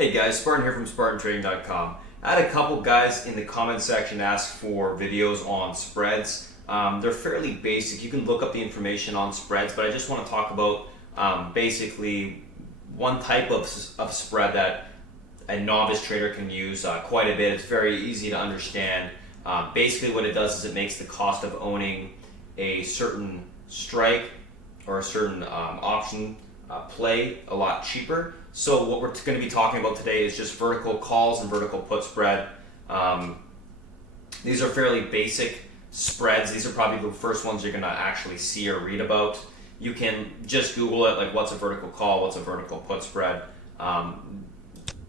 Hey guys, Spartan here from SpartanTrading.com. I had a couple guys in the comment section ask for videos on spreads. They're fairly basic. You can look up the information on spreads, but I just want to talk about basically one type of spread that a novice trader can use quite a bit. It's very easy to understand. Basically what it does is it makes the cost of owning a certain strike or a certain option play a lot cheaper. So what we're going to be talking about today is just vertical calls and vertical put spread. These are fairly basic spreads. These are probably the first ones you're going to actually see or read about. You can just Google it, like what's a vertical call, what's a vertical put spread.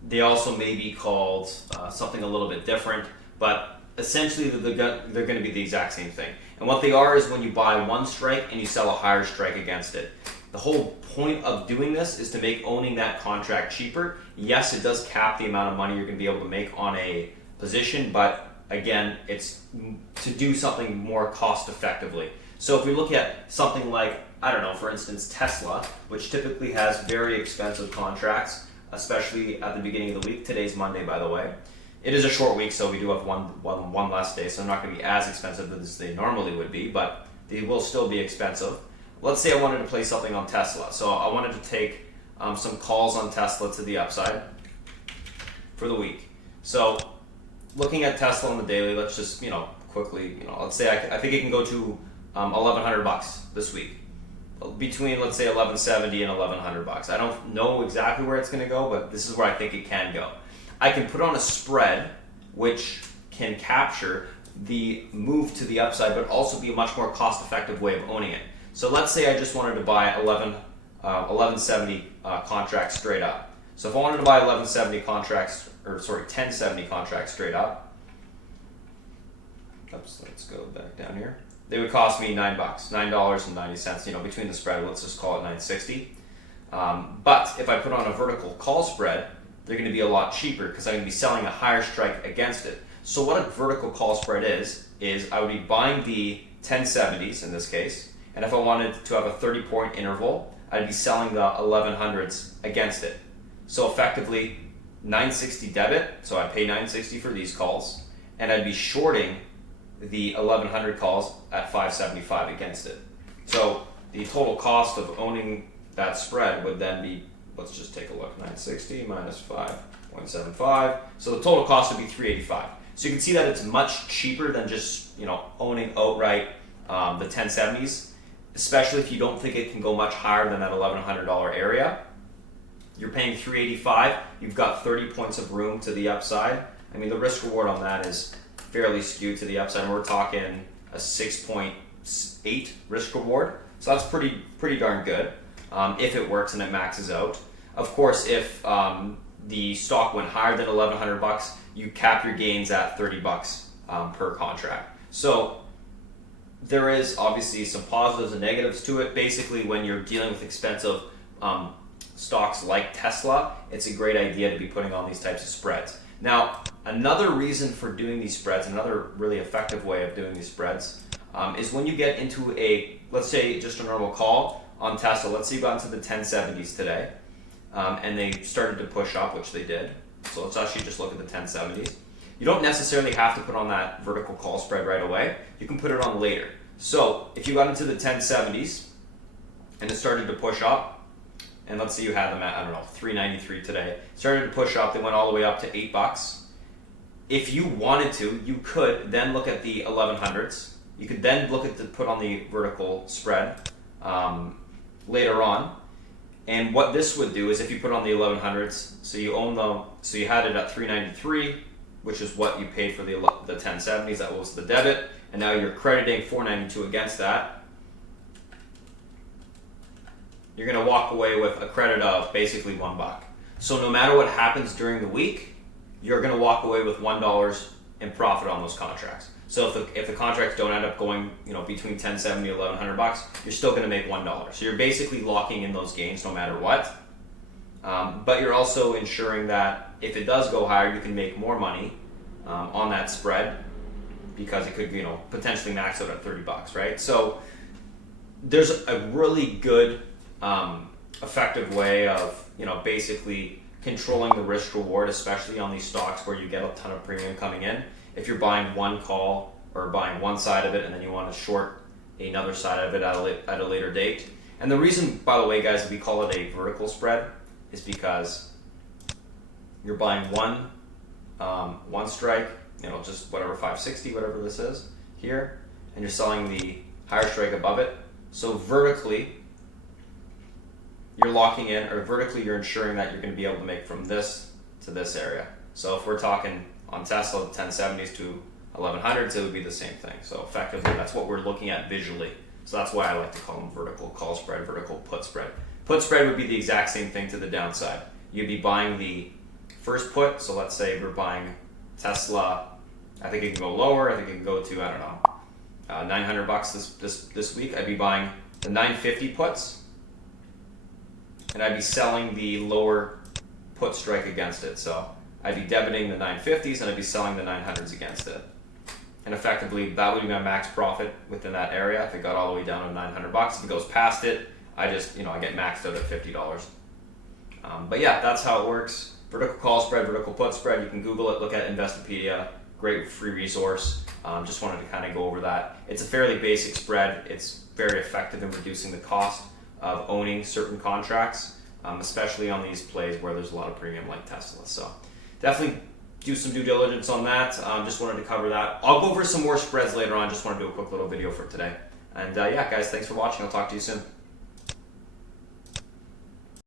They also may be called something a little bit different, but essentially they're going to be the exact same thing. And what they are is when you buy one strike and you sell a higher strike against it. The whole point of doing this is to make owning that contract cheaper. Yes, it does cap the amount of money you're going to be able to make on a position, but again, it's to do something more cost effectively. So if we look at something like, I don't know, for instance, Tesla, which typically has very expensive contracts, especially at the beginning of the week. Today's Monday, by the way. It is a short week, so we do have one less day, so they're not going to be as expensive as they normally would be, but they will still be expensive. Let's say I wanted to play something on Tesla. So I wanted to take some calls on Tesla to the upside for the week. So looking at Tesla on the daily, let's just, quickly, let's say I think it can go to $1,100 this week. Between, let's say, 1170 and 1100 bucks. I don't know exactly where it's going to go, but this is where I think it can go. I can put on a spread which can capture the move to the upside, but also be a much more cost-effective way of owning it. So let's say I just wanted to buy 1170 contracts straight up. So if I wanted to buy 1070 contracts straight up, let's go back down here. They would cost me $9, $9.90. Between the spread, let's just call it $9.60. But if I put on a vertical call spread, they're going to be a lot cheaper because I'm going to be selling a higher strike against it. So what a vertical call spread is I would be buying the 1070s in this case. And if I wanted to have a 30-point interval, I'd be selling the 1100s against it. So effectively, 960 debit, so I'd pay 960 for these calls, and I'd be shorting the 1100 calls at 575 against it. So the total cost of owning that spread would then be, let's just take a look, 960 minus 5.75. So the total cost would be 385. So you can see that it's much cheaper than just owning outright the 1070s. Especially if you don't think it can go much higher than that $1,100 area. You're paying $385, you've got 30 points of room to the upside. I mean, the risk reward on that is fairly skewed to the upside. We're talking a 6.8 risk reward. So that's pretty darn good if it works and it maxes out. Of course, if the stock went higher than 1,100 bucks, you cap your gains at 30 bucks per contract. So there is obviously some positives and negatives to it. Basically, when you're dealing with expensive stocks like Tesla, it's a great idea to be putting on these types of spreads. Now, another reason for doing these spreads, another really effective way of doing these spreads, is when you get into let's say just a normal call on Tesla. Let's say you got into the 1070s today, and they started to push up, which they did. So let's actually just look at the 1070s. You don't necessarily have to put on that vertical call spread right away. You can put it on later. So if you got into the 1070s and it started to push up, and let's say you had them at, I don't know, 393 today, started to push up, they went all the way up to $8. If you wanted to, you could then look at the 1100s. You could then look at put on the vertical spread later on. And what this would do is if you put on the 1100s, so you own them, so you had it at 393, which is what you paid for the 1070s, that was the debit, and now you're crediting 492 against that. You're going to walk away with a credit of basically $1. So no matter what happens during the week, you're going to walk away with $1 in profit on those contracts. So if the contracts don't end up going between 1070 and 1100 bucks, you're still going to make $1. So you're basically locking in those gains no matter what. But you're also ensuring that if it does go higher, you can make more money on that spread because it could potentially max out at 30 bucks, right? So there's a really good effective way of basically controlling the risk reward, especially on these stocks where you get a ton of premium coming in. If you're buying one call or buying one side of it and then you want to short another side of it at a later date. And the reason, by the way, guys, that we call it a vertical spread is because you're buying one strike, just whatever 560, whatever this is here, and you're selling the higher strike above it. So vertically, you're locking in, or vertically you're ensuring that you're going to be able to make from this to this area. So if we're talking on Tesla, 1070s to 1100s, it would be the same thing. So effectively, that's what we're looking at visually. So that's why I like to call them vertical call spread, vertical put spread. Put spread would be the exact same thing to the downside. You'd be buying the first put. So let's say we're buying Tesla. I think it can go lower. I think it can go to, I don't know, $900 this week. I'd be buying the 950 puts, and I'd be selling the lower put strike against it. So I'd be debiting the 950s and I'd be selling the 900s against it. And effectively, that would be my max profit within that area if it got all the way down to $900. If it goes past it, I just, I get maxed out at $50. But yeah, that's how it works. Vertical call spread, vertical put spread. You can Google it, look at Investopedia. Great free resource. Just wanted to kind of go over that. It's a fairly basic spread. It's very effective in reducing the cost of owning certain contracts, especially on these plays where there's a lot of premium like Tesla. So definitely do some due diligence on that. Just wanted to cover that. I'll go over some more spreads later on. Just want to do a quick little video for today. And yeah, guys, thanks for watching. I'll talk to you soon.